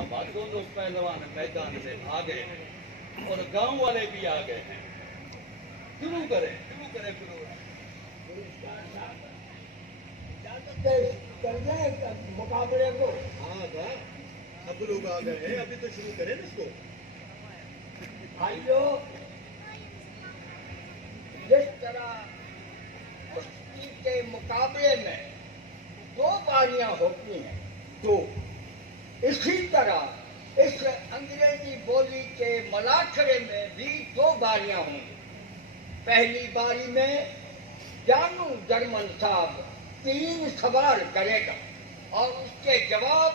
बाबा दोनों पहलवान मैदान से आ गए हैं और गांव वाले भी आ गए हैं। शुरू करें मुकाबले को। हाँ वाह, अब लोग आ गए हैं, अभी तो शुरू करें ना इसको। भाइयों, जिस तरह कुश्ती के मुकाबले में 2 बारियां होती हैं, तो इसी तरह इस अंग्रेजी बोली के मलाखड़े में भी 2 बारियां होंगी। पहली बारी में जानू जर्मन साहब 3 सवाल करेगा और उसके जवाब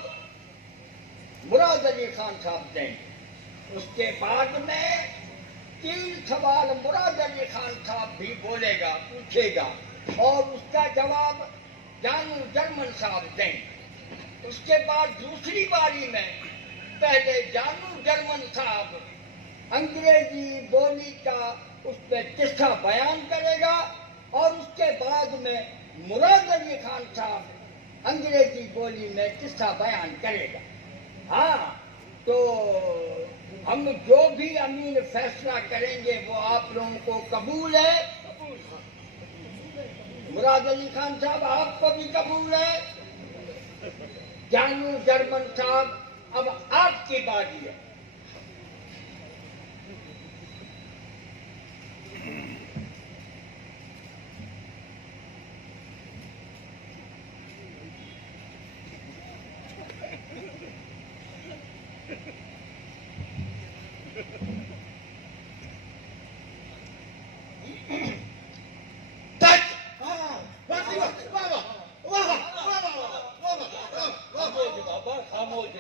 मुराद अली खान साहब देंगे। उसके बाद में 3 सवाल मुराद अली खान साहब भी बोलेगा, पूछेगा और उसका जवाब जानू जर्मन साहब देंगे। उसके बाद दूसरी बारी में पहले जानू जर्मन साहब अंग्रेजी बोली का उस पर किस्सा बयान करेगा और उसके बाद में मुराद अली खान साहब अंग्रेजी बोली में किस्सा बयान करेगा। हाँ, तो हम जो भी अमीन फैसला करेंगे वो आप लोगों को कबूल है? मुराद अली खान साहब आपको भी कबूल है? जानू जर्मन साहब, अब आपकी बारी है।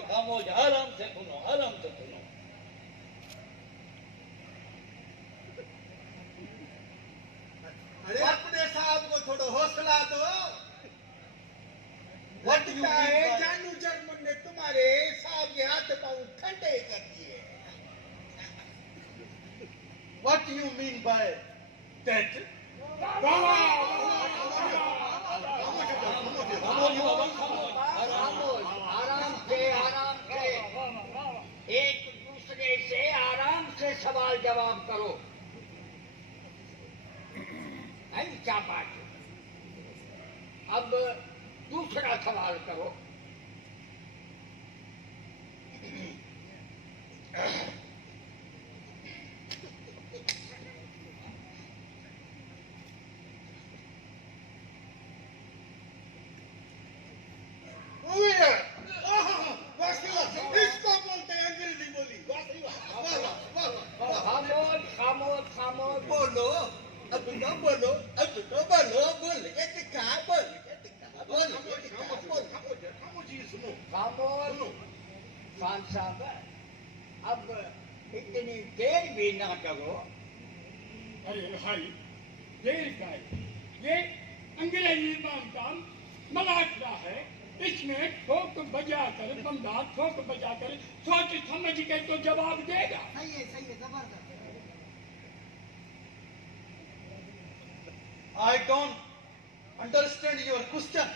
खामोश, आराम से सुनो। अरे अपने साहब को थोड़ा हौसला दो। लगता है जानू जर्मन ने तुम्हारे साहब के हाथ पांव ठंडे कर दिए। What do you mean by that? आराम से एक दूसरे से आराम से सवाल जवाब करो। क्या बात है? अब दूसरा सवाल करो। इसको बोलते हैं अंग्रेजी बोली। खामोश। बोलो, अब तो बोलो, बोल के दिखा, खामोश। खान साहब, अब इतनी देर भी ना करो। अरे भाई, देर का है। ये अंग्रेजी काम मलाखड़ा है। इसमें ठोक बजाकर बंदा ठोक बजाकर सोच समझ के तो जवाब देगा। सही है जबरदस्त। I don't understand your question.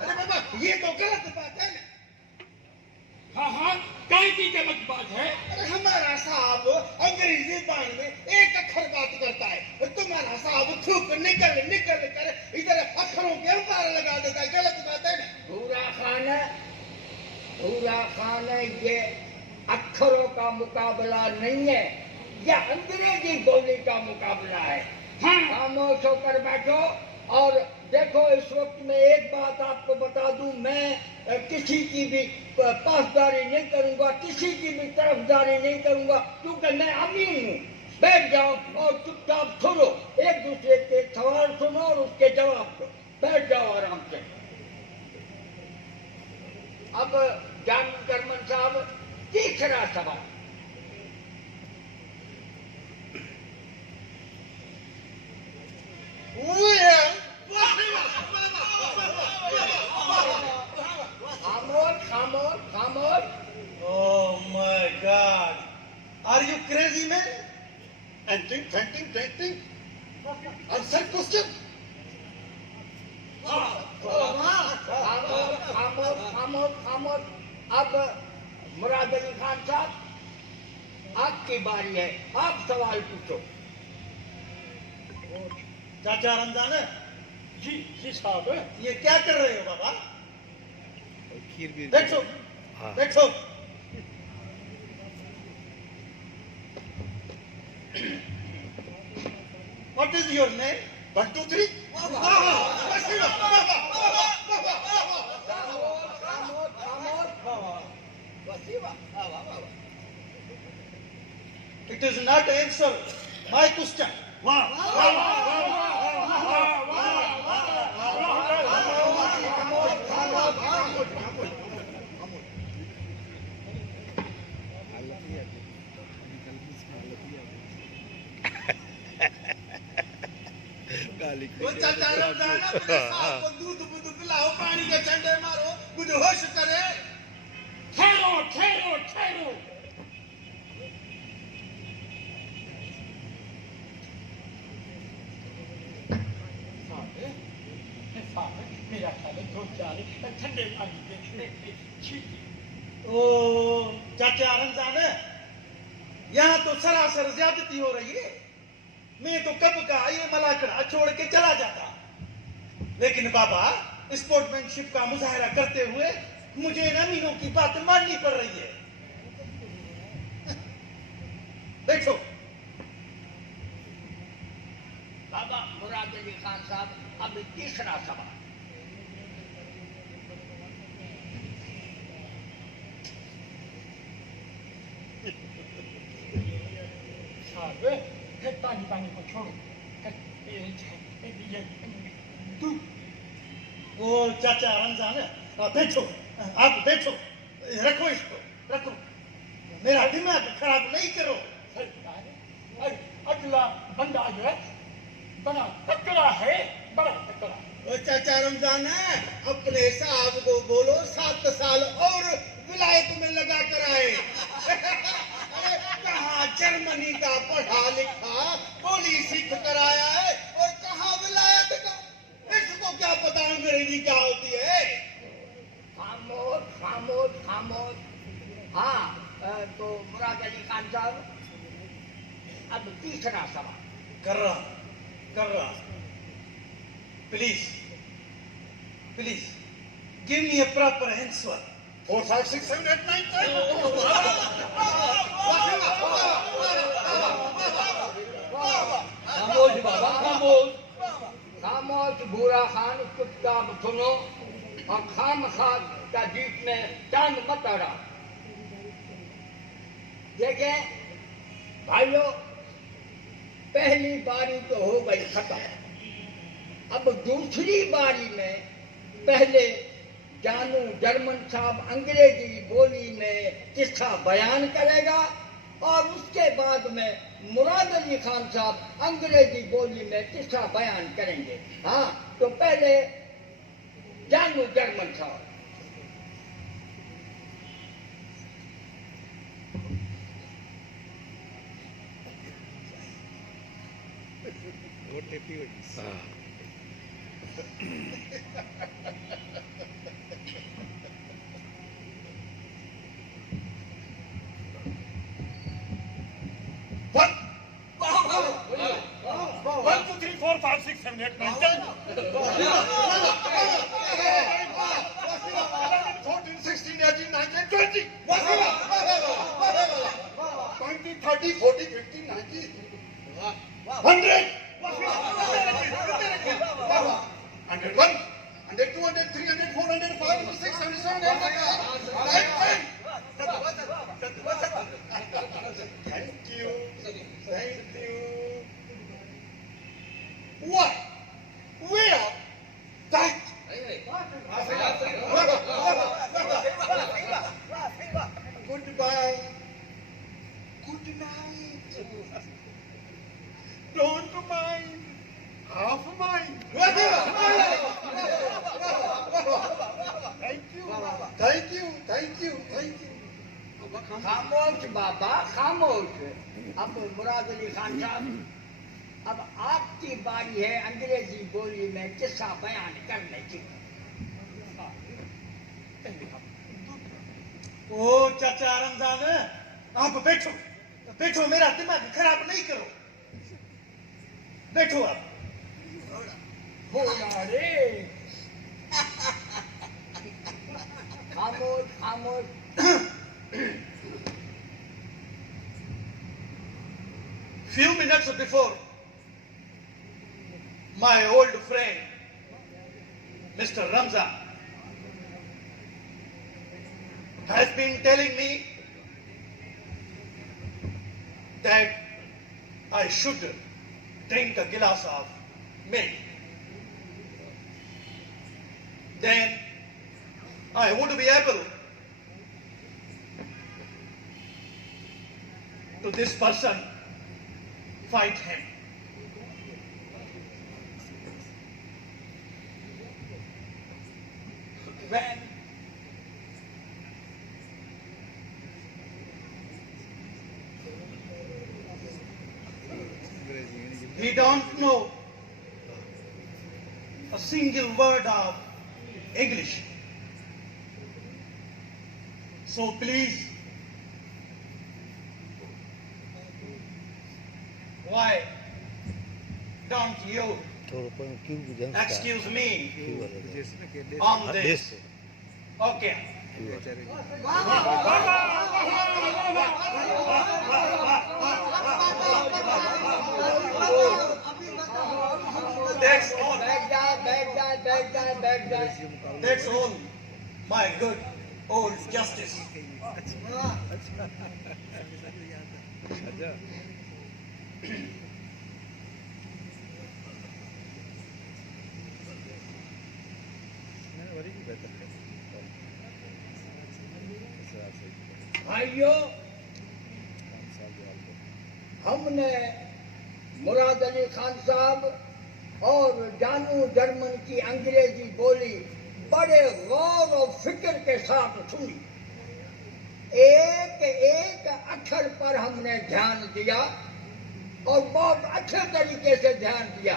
अरे बाबा, ये तो गलत बात है ना। हाँ, कहीं की गलत बात है। अरे हमारा साहब अंग्रेजी बाण में एक अक्षर बात करता है, तुम्हारा साहब थूक निकल कर इधर अक्षरों के अंबार लगा देता है। गलत बात है ना। भूरा खान, ये अक्षरों का मुकाबला नहीं है, यह अंग्रेजी बोली का मुकाबला है। खामोश होकर बैठो और देखो। इस वक्त में एक बात आपको बता दूं, मैं किसी की भी पासदारी नहीं करूंगा, किसी की भी तरफदारी नहीं करूंगा, क्योंकि मैं अमीन हूं। बैठ जाओ और चुपचाप सुनो, एक दूसरे के सवाल सुनो और उसके जवाब दो। बैठ जाओ आराम से। अब जानू जर्मन साहब, तीसरा सवाल। खामोश। Oh my God! Are you crazy, man? Answer question. बारी है, आप सवाल पूछो। चाचा रमजान, जी साहब। ये क्या कर रहे हो बाबा? खीर भी बैठो, हाँ। बैठो। What is your name? 1, 2, 3. It is not answer my question. गाली वो चाचा रमजान, अपने साहब को दूध बुध पिलाओ, पानी के छंडे मारो, कुछ होश करे। ठहरो ठहरो ठहरो। साहब, मेरा ख्याल है 2-4 ठंडे पानी के छींटे। ओ चाचा रमजान, यहाँ तो सरासर ज्यादती हो रही है। मैं तो कब का ये मलाकड़ा छोड़ के चला जाता, लेकिन बाबा स्पोर्ट्समैनशिप का मुजाहरा करते हुए मुझे इन अमीनों की बात माननी पड़ रही है। देखो बाबा मुराद अली खान साहब, अब तीसरा सवाल। साहब, पानी को छोड़ो। तू वो चाचा रमजान, बैठो, आप बैठो, रखो इसको, रखो, मेरा दिमाग खराब नहीं करो। अगला बंदा जो है बड़ा तकड़ा है, बड़ा तकड़ा। ओ चाचा रमजान, अपने साहब को बोलो 7 साल और विलायत में लगा कर आए। अरे कहाँ जर्मनी का पढ़ा लिखा बोली सीख कर आया है, और कहाँ विलायत का। इसको क्या पता अंग्रेजी क्या होती है। खामोश खामोश खामोश। हाँ, तो मुराद अली खान साहब, अब तीसरा सवाल। कर रहा, please please give me a proper answer. 4, 5, 6, 7, 8, 9, 10. खामोश बाबा, खामोश। खामोश भूरा खान, चुपचाप सुनो और खाम खास का जीत में टांग मत अड़ा। देखें भाइयों, पहली बारी तो हो गई खत्म। अब दूसरी बारी में पहले जानू जर्मन साहब अंग्रेजी बोली में किस्सा बयान करेगा, और उसके बाद में मुराद अली खान साहब अंग्रेजी बोली में किस्सा बयान करेंगे। हाँ, तो पहले जानू जर्मन साहब। हाँ। What? 1, 2, 3, 4, 5, 6, 7, 8, 9, 10. 14, 16, 18, 19, 20. 20, 30, 40, 50, 90, 100. 101, 102, 103, 104, 105, 106, 107, 108, 109. Thank you. What? Where? That? Goodbye. Good night. Don't mind. Half mind. Thank you. Thank you. Thank you. Thank you. खामोश बाबा, खामोश। अब मुराद अली खान साहब, अब आपकी बारी है अंग्रेजी बोली में किस्सा बयान करने की। ओ चाचा रमजान, आप बैठो, बैठो, मेरा दिमाग खराब नहीं करो। बैठो आप। बोला रे खामोश खामोश। Few minutes before, my old friend, Mr. Ramzan, has been telling me that I should drink a glass of milk. Then I would be able to this person fight him. When He don't know a single word of English. So please, why don't you excuse me on this? Okay. That's all. बैठ जा। That's all. My good old justice. भाइयों, हमने मुराद अली खान साहब और जानू German की अंग्रेजी बोली बड़े गौर और फिक्र के साथ सुनी। एक एक अक्षर पर हमने ध्यान दिया और बहुत अच्छे तरीके से ध्यान दिया।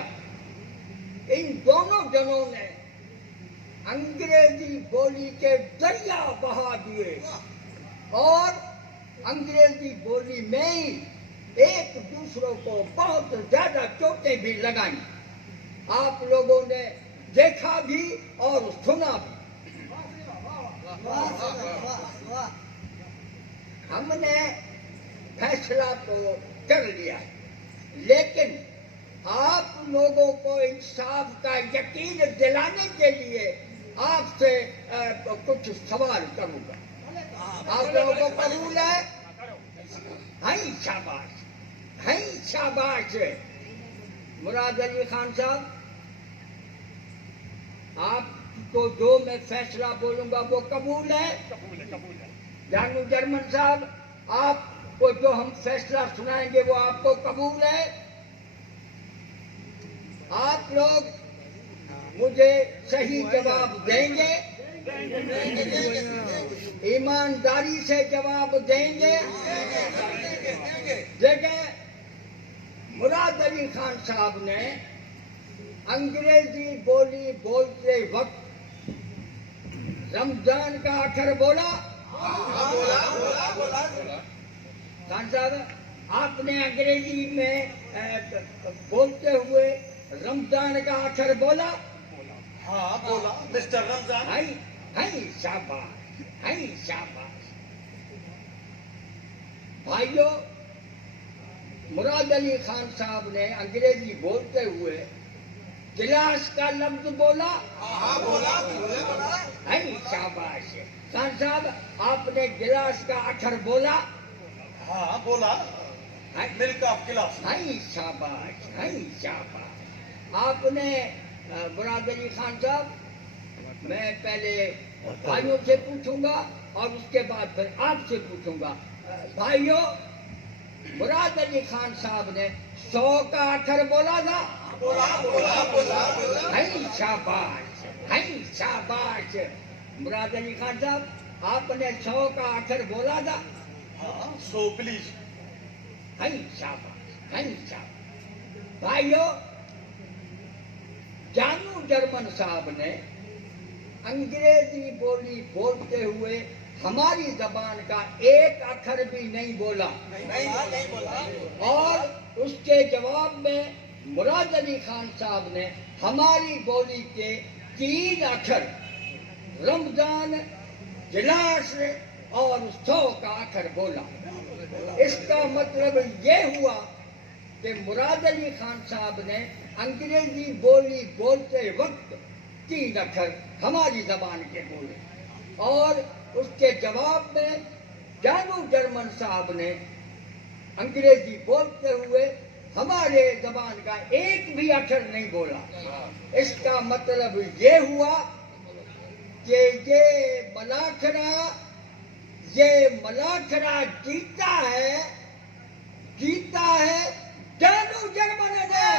इन दोनों जनों ने अंग्रेजी बोली के दरिया बहा दिए और अंग्रेजी बोली में ही एक दूसरों को बहुत ज्यादा चोटें भी लगाई। आप लोगों ने देखा भी और सुना भी। हमने फैसला तो कर लिया है, लेकिन आप लोगों को इंसाफ का यकीन दिलाने के लिए आपसे कुछ सवाल करूंगा। आप लोगों को कबूल है? हाय शाबाश, हाय शाबाश। मुराद अली खान साहब, आपको जो मैं फैसला बोलूंगा वो कबूल है? जानू जर्मन साहब, आपको जो हम फैसला सुनाएंगे वो आपको कबूल है? आप लोग मुझे सही जवाब देंगे, ईमानदारी से जवाब देंगे। देखें, मुराद अली खान साहब ने अंग्रेजी बोली बोलते वक्त रमजान का अक्षर बोला। खान साहब, आपने अंग्रेजी में बोलते हुए रमजान का अक्षर बोला? हाँ बोला मिस्टर रमजान। हाय हाय शाबाश, हाय शाबाश। भाइयों, मुराद अली खान साहब ने अंग्रेजी बोलते हुए गिलास का लफ्ज बोला? हाँ बोला। हाय शाबाश। खान साहब, आपने गिलास का अक्षर बोला? हाँ बोला। मिल्क ऑफ गिलास। हाय शाबाश, हाय शाबाश। आपने मुराद अली खान साहब, मैं पहले भाइयों से पूछूंगा और उसके बाद फिर आपसे पूछूंगा। भाइयों, मुराद अली खान साहब ने 100 का अक्षर बोला था? हाय शाबाश, हाय शाबाश। मुराद अली खान साहब, आपने 100 का अक्षर बोला था? हाँ, सो प्लीज। हाय शाबाश, हाय शाबाश। भाइयों, जानू जर्मन साहब ने अंग्रेजी बोली बोलते हुए हमारी जबान का एक अक्षर भी नहीं बोला। और उसके जवाब में मुराद अली खान साहब ने हमारी बोली के 3 अक्षर रमजान, गिलास और 100 का अक्षर बोला। इसका मतलब ये हुआ कि मुराद अली खान साहब ने अंग्रेजी बोली बोलते वक्त 3 अक्षर हमारी जबान के बोले और उसके जवाब में जानू जर्मन साहब ने अंग्रेजी बोलते हुए हमारे जबान का एक भी अक्षर नहीं बोला। इसका मतलब ये हुआ कि ये मलाखरा जीता है जानू जर्मन ने।